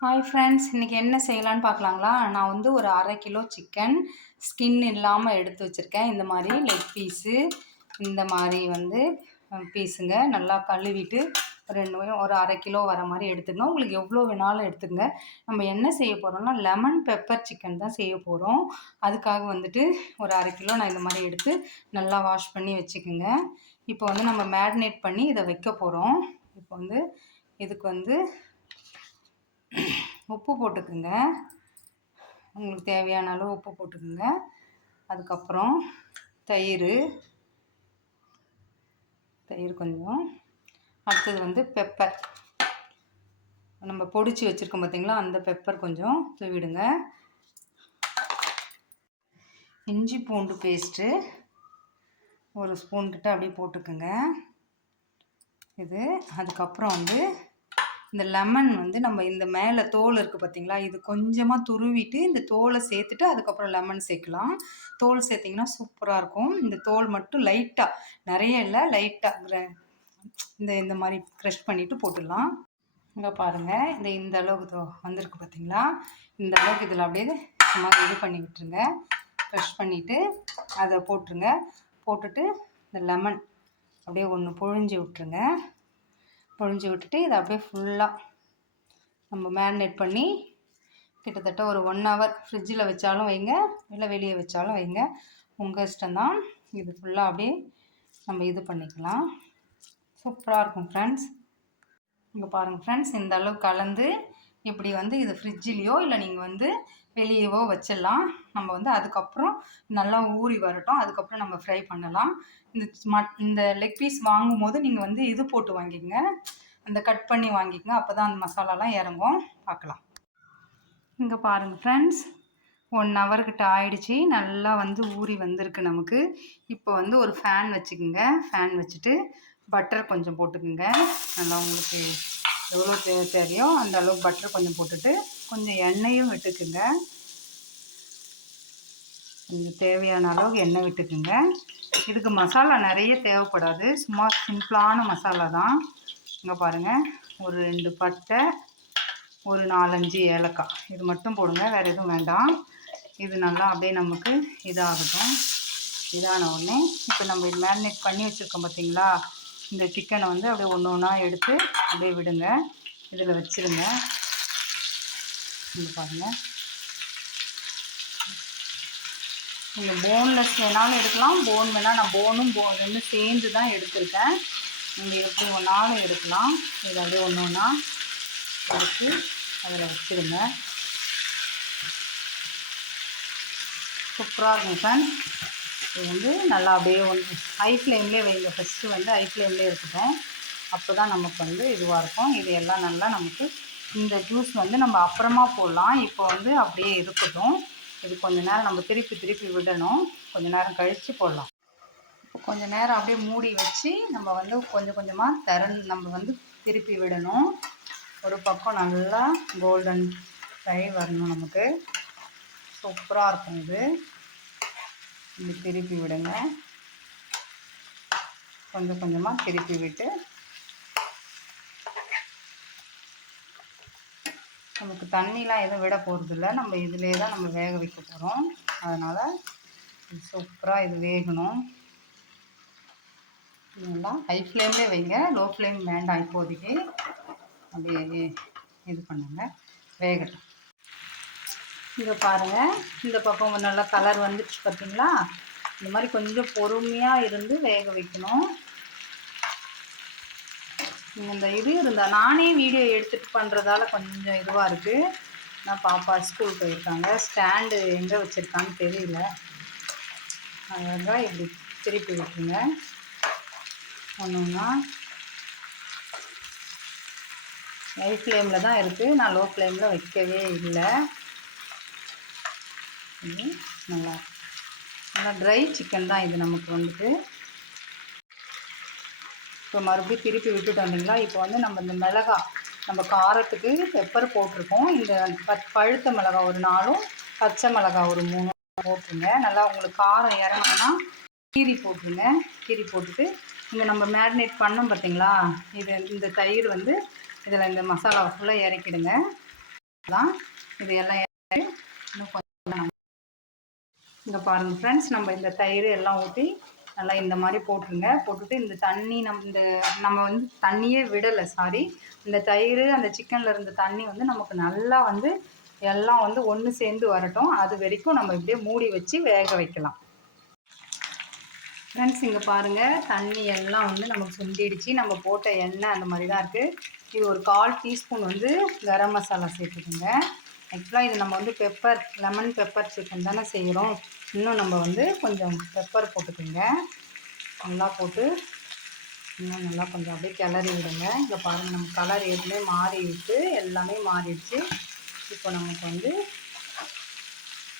Hi friends, இன்றைக்கி என்ன செய்யலான்னு பார்க்கலாங்களா? நான் வந்து ஒரு 1/2 கிலோ சிக்கன் ஸ்கின் இல்லாமல் எடுத்து வச்சுருக்கேன். இந்த மாதிரி லெக் பீஸு, இந்த மாதிரி வந்து பீஸுங்க நல்லா கழுவிட்டு ஒரு 1/2 கிலோ வர மாதிரி எடுத்துக்கணும். உங்களுக்கு எவ்வளோ வேணாலும் எடுத்துக்கங்க. நம்ம என்ன செய்ய போகிறோம்னா லெமன் பெப்பர் சிக்கன் தான் செய்ய போகிறோம். அதுக்காக வந்துட்டு ஒரு 1/2 கிலோ நான் இந்த மாதிரி எடுத்து நல்லா வாஷ் பண்ணி வச்சுக்கோங்க. இப்போ வந்து நம்ம மேரினேட் பண்ணி இதை வைக்க போகிறோம். இப்போ வந்து இதுக்கு வந்து உப்பு போட்டுக்குங்க. உங்களுக்கு தேவையான அளவு உப்பு போட்டுக்குங்க. அதுக்கப்புறம் தயிர் கொஞ்சம். அடுத்தது வந்து பெப்பர், நம்ம பொடிச்சு வச்சுருக்கோம் பார்த்தீங்களா, அந்த பெப்பர் கொஞ்சம் தூவிடுங்க. இஞ்சி பூண்டு பேஸ்ட்டு 1 ஸ்பூன் கிட்ட அப்படியே போட்டுக்குங்க. இது அதுக்கப்புறம் வந்து இந்த லெமன் வந்து நம்ம இந்த மேலே தோல் இருக்குது பார்த்தீங்களா, இது கொஞ்சமாக துருவிட்டு இந்த தோலை சேர்த்துட்டு அதுக்கப்புறம் லெமன் சேர்க்கலாம். தோல் சேர்த்திங்கன்னா சூப்பராக இருக்கும். இந்த தோல் மட்டும் லைட்டாக, நிறைய இல்லை, லைட்டாக இந்த மாதிரி க்ரஷ் பண்ணிவிட்டு போட்டுடலாம். இங்கே பாருங்கள், இந்த அளவுக்கு வந்திருக்கு பார்த்தீங்களா, இந்த அளவுக்கு இதில் அப்படியே சும்மா இது பண்ணி விட்டுருங்க. க்ரஷ் பண்ணிவிட்டு அதை போட்டுருங்க. போட்டுட்டு இந்த லெமன் அப்படியே ஒன்று புழிஞ்சு விட்டுருங்க. புழிஞ்சு விட்டுட்டு இதை அப்படியே ஃபுல்லாக நம்ம மேரினேட் பண்ணி கிட்டத்தட்ட ஒரு 1 ஹவர் ஃப்ரிட்ஜில் வச்சாலும் வைங்க, இல்லை வெளியே வச்சாலும் வைங்க, உங்கள் இஷ்டம்தான். இது ஃபுல்லாக அப்படியே நம்ம இது பண்ணிக்கலாம். சூப்பராக இருக்கும் ஃப்ரெண்ட்ஸ். இங்கே பாருங்கள் ஃப்ரெண்ட்ஸ், இந்த அளவு கலந்து இப்படி வந்து இது ஃப்ரிட்ஜிலையோ இல்லை நீங்கள் வந்து வெளியவோ வச்சிடலாம். நம்ம வந்து அதுக்கப்புறம் நல்லா ஊறி வரட்டும், அதுக்கப்புறம் நம்ம ஃப்ரை பண்ணலாம். இந்த லெக் பீஸ் வாங்கும் போது நீங்கள் வந்து இது போட்டு வாங்கிக்கங்க, அந்த கட் பண்ணி வாங்கிக்கங்க, அப்போ தான் அந்த மசாலாலாம் இறங்கும். பார்க்கலாம். இங்கே பாருங்கள் ஃப்ரெண்ட்ஸ், 1 ஹவர்கிட்ட ஆயிடுச்சு. நல்லா வந்து ஊறி வந்திருக்கு நமக்கு. இப்போ வந்து ஒரு ஃபேன் வச்சுக்கோங்க. ஃபேன் வச்சுட்டு பட்டர் கொஞ்சம் போட்டுக்குங்க. நல்லா உங்களுக்கு எவ்வளோ தேவையோ அந்த அளவுக்கு பட்டர் கொஞ்சம் போட்டுட்டு கொஞ்சம் எண்ணெயும் விட்டுக்குங்க. கொஞ்சம் தேவையான அளவுக்கு எண்ணெய் விட்டுக்குங்க. இதுக்கு மசாலா நிறைய தேவைப்படாது, சும்மா சிம்பிளான மசாலா தான். இங்கே பாருங்கள், ஒரு 2 பட்டை, ஒரு 4-5 ஏலக்காய், இது மட்டும் போடுங்க, வேறு எதுவும் வேண்டாம். இது நல்லா அப்படியே நமக்கு இதாகட்டும். இதான உடனே இப்போ நம்ம இது மேரினேட் பண்ணி வச்சுருக்கோம் பார்த்தீங்களா, இந்த சிக்கனை வந்து அப்படியே ஒன்று ஒன்றா எடுத்து அப்படியே விடுங்க, இதில் வச்சுருங்க. இங்கே பாருங்கள், நீங்கள் போன்லெஸ் வேணாலும் எடுக்கலாம், போன் வேணால் நான் போனும் ரெண்டும் சேர்ந்து தான் எடுத்திருக்கேன். நீங்கள் எப்படி ஒன்றாலும் எடுக்கலாம். இதை அப்படியே ஒன்று ஒன்றா எடுத்து அதில் வச்சுருங்க. சூப்பராக இருக்கும் ஃப்ரெண்ட்ஸ். இது வந்து நல்லா அப்படியே ஹை ஃப்ளேம்லேயே வைங்க. ஃபஸ்ட்டு வந்து ஹை ஃப்ளேம்லேயே இருக்கட்டும், அப்போ தான் நமக்கு வந்து இதுவாக இருக்கும். இது எல்லாம் நல்லா நமக்கு இந்த ஜூஸ் வந்து நம்ம அப்புறமா போடலாம். இப்போ வந்து அப்படியே இருக்கட்டும். இது கொஞ்சம் நேரம் நம்ம திருப்பி விடணும். கொஞ்சம் நேரம் கழித்து போடலாம். இப்போ கொஞ்சம் நேரம் அப்படியே மூடி வச்சு நம்ம வந்து கொஞ்சம் கொஞ்சமாக நம்ம வந்து திருப்பி விடணும். ஒரு பக்கம் நல்லா கோல்டன் ஃப்ரை வரணும் நமக்கு. சூப்பராக இருக்கும் இது. இப்படி திருப்பி விடுங்க. கொஞ்சம் கொஞ்சமாக திருப்பி விட்டு நமக்கு தண்ணிலாம் எதுவும் விட போகிறதில்ல, நம்ம இதிலே தான் நம்ம வேக வைக்க போகிறோம். அதனால் சூப்பராக இது வேகணும். நல்லா ஹை ஃப்ளேம்லேயே வைங்க, லோ ஃப்ளேம் வேண்டாம் இப்போதைக்கு. அப்படியே இது பண்ணுங்க, வேகட்டும். இதை பாருங்கள், இந்த பக்கம் நல்லா கலர் வந்துடுச்சு பார்த்தீங்களா. இந்த மாதிரி கொஞ்சம் பொறுமையாக இருந்து வேக வைக்கணும். இந்த இது இருந்தால் நானே வீடியோ எடுத்துகிட்டு பண்ணுறதால கொஞ்சம் இதுவாக இருக்குது. நான் பாப்பா ஸ்கூல் போயிருக்காங்க, ஸ்டாண்டு எங்கே வச்சுருக்கான்னு தெரியல. அதனால் இப்படி திருப்பி விட்டுருங்க ஒன்று ஒன்றா. ஹை ஃப்ளேமில் தான் இருக்குது, நான் லோ ஃப்ளேமில் வைக்கவே இல்லை. இது நல்லா ட்ரை சிக்கன் தான் இது நமக்கு வந்துட்டு. இப்போ மறுபடியும் திருப்பி விட்டுட்டு வந்தீங்களா. இப்போ வந்து நம்ம இந்த மிளகாய், நம்ம காரத்துக்கு பெப்பர் போட்டிருக்கோம். இந்த பழுத்த மிளகாய் ஒரு 4, பச்சை மிளகாய் ஒரு 3 போட்டுருங்க. நல்லா உங்களுக்கு காரம் இறங்கணும்னா கீரி போட்டுருங்க. கீரி போட்டுட்டு இங்கே நம்ம மேரினேட் பண்ணோம் பார்த்தீங்களா, இந்த தயிர் வந்து இதில் இந்த மசாலா ஃபுல்லாக இறக்கிடுங்க. தான் இது எல்லாம் இன்னும் கொஞ்சம் இங்கே பாருங்கள் ஃப்ரெண்ட்ஸ், நம்ம இந்த தயிர் எல்லாம் ஊற்றி நல்லா இந்த மாதிரி போட்டுருங்க. போட்டுட்டு இந்த தண்ணி நம்ம வந்து தண்ணியே விடலை, சாரி, இந்த தயிர் அந்த சிக்கனில் இருந்த தண்ணி வந்து நமக்கு நல்லா வந்து எல்லாம் வந்து ஒன்று சேர்ந்து வரட்டும். அது வரைக்கும் நம்ம இப்படியே மூடி வச்சு வேக வைக்கலாம். ஃப்ரெண்ட்ஸ், இங்கே பாருங்கள், தண்ணி எல்லாம் வந்து நமக்கு சுண்டிடுச்சு. நம்ம போட்ட எண்ணெய் அந்த மாதிரி தான் இருக்குது. இது ஒரு 1/4 டீஸ்பூன் வந்து கரம் மசாலா சேர்த்துக்குங்க. ஆக்சுவலாக இது நம்ம வந்து லெமன் பெப்பர் சிக்கன் தானே செய்கிறோம். இன்னும் நம்ம வந்து கொஞ்சம் பெப்பர் போட்டுக்கோங்க. நல்லா போட்டு இன்னும் நல்லா கொஞ்சம் அப்படியே கிளறி விடுங்க. இங்கே பாருங்கள், நம்ம கலர் ஏற்கனவே மாறிடுச்சு, எல்லாமே மாறிடுச்சு. இப்போ நமக்கு வந்து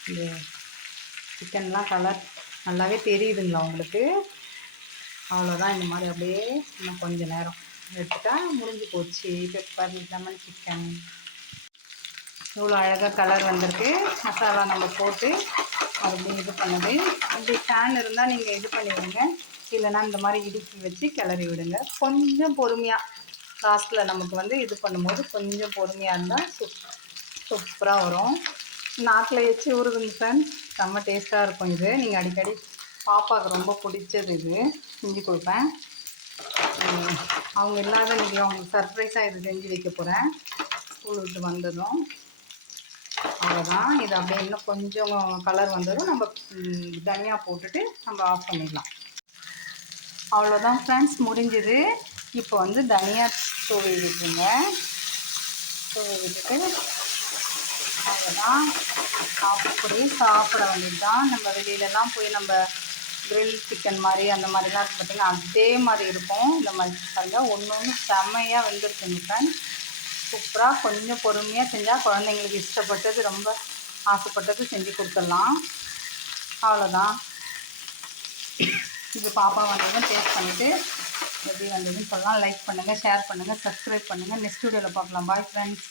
இந்த சிக்கன்லாம் கலர் நல்லாவே தெரியுதுங்களா உங்களுக்கு? அவ்வளோதான். இந்த மாதிரி அப்படியே இன்னும் கொஞ்சம் நேரம் எடுத்துட்டா முடிஞ்சு போச்சு பெப்பர் லெமன் சிக்கன். இவ்வளோ அழகாக கலர் வந்திருக்கு. மசாலா நம்ம போட்டு அப்படியே இது பண்ணது. அப்படி ஃபேன் இருந்தால் நீங்கள் இது பண்ணிவிடுங்க, இல்லைன்னா இந்த மாதிரி இடுக்கி வச்சு கிளறி விடுங்க. கொஞ்சம் பொறுமையாக லாஸ்ட்டில் நமக்கு வந்து இது பண்ணும்போது கொஞ்சம் பொறுமையாக இருந்தால் சூப்பராக வரும். நாக்கில் எச்சி ஊறுதுங்க ஃப்ரெண்ட்ஸ், செம்ம டேஸ்ட்டாக இருக்கும் இது. நீங்கள் அடிக்கடி பாப்பாவுக்கு ரொம்ப பிடிச்சது இது, செஞ்சு கொடுப்பேன். அவங்க இல்லாத இன்றைக்கி அவங்களுக்கு சர்ப்ரைஸாக இது செஞ்சு வைக்க போகிறேன் ஸ்கூல் விட்டு வந்ததும். அவ்வளோதான். இது அப்படியே இன்னும் கொஞ்சம் கலர் வந்ததும் நம்ம தனியாக போட்டுட்டு நம்ம ஆஃப் பண்ணிடலாம். அவ்வளோதான் ஃப்ரெண்ட்ஸ், முடிஞ்சுது. இப்போ வந்து தனியா தூவி விட்டுருங்க. தூவி விட்டுட்டு அவ்வளோதான். அப்படியே சாப்பிட வேண்டியது தான். நம்ம வெளியிலலாம் போய் நம்ம கிரில் சிக்கன் மாதிரி அந்த மாதிரிலாம் இருக்குது பார்த்திங்கன்னா, அதே மாதிரி இருக்கும். இந்த மாதிரி பாருங்கள், ஒன்று செம்மையாக வெந்திருக்குங்க ஃப்ரெண்ட்ஸ். சூப்பராக கொஞ்சம் பொறுமையாக செஞ்சால் குழந்தைங்களுக்கு இஷ்டப்பட்டது, ரொம்ப ஆசைப்பட்டது செஞ்சு கொடுத்துடலாம். அவ்வளோதான். இது பாப்பா வந்ததும் டேஸ்ட் பண்ணிவிட்டு எப்படி வந்ததுன்னு சொல்லலாம். லைக் பண்ணுங்கள், ஷேர் பண்ணுங்கள், சப்ஸ்கிரைப் பண்ணுங்கள். நெக்ஸ்ட் வீடியோவில் பார்க்கலாம். Bye friends.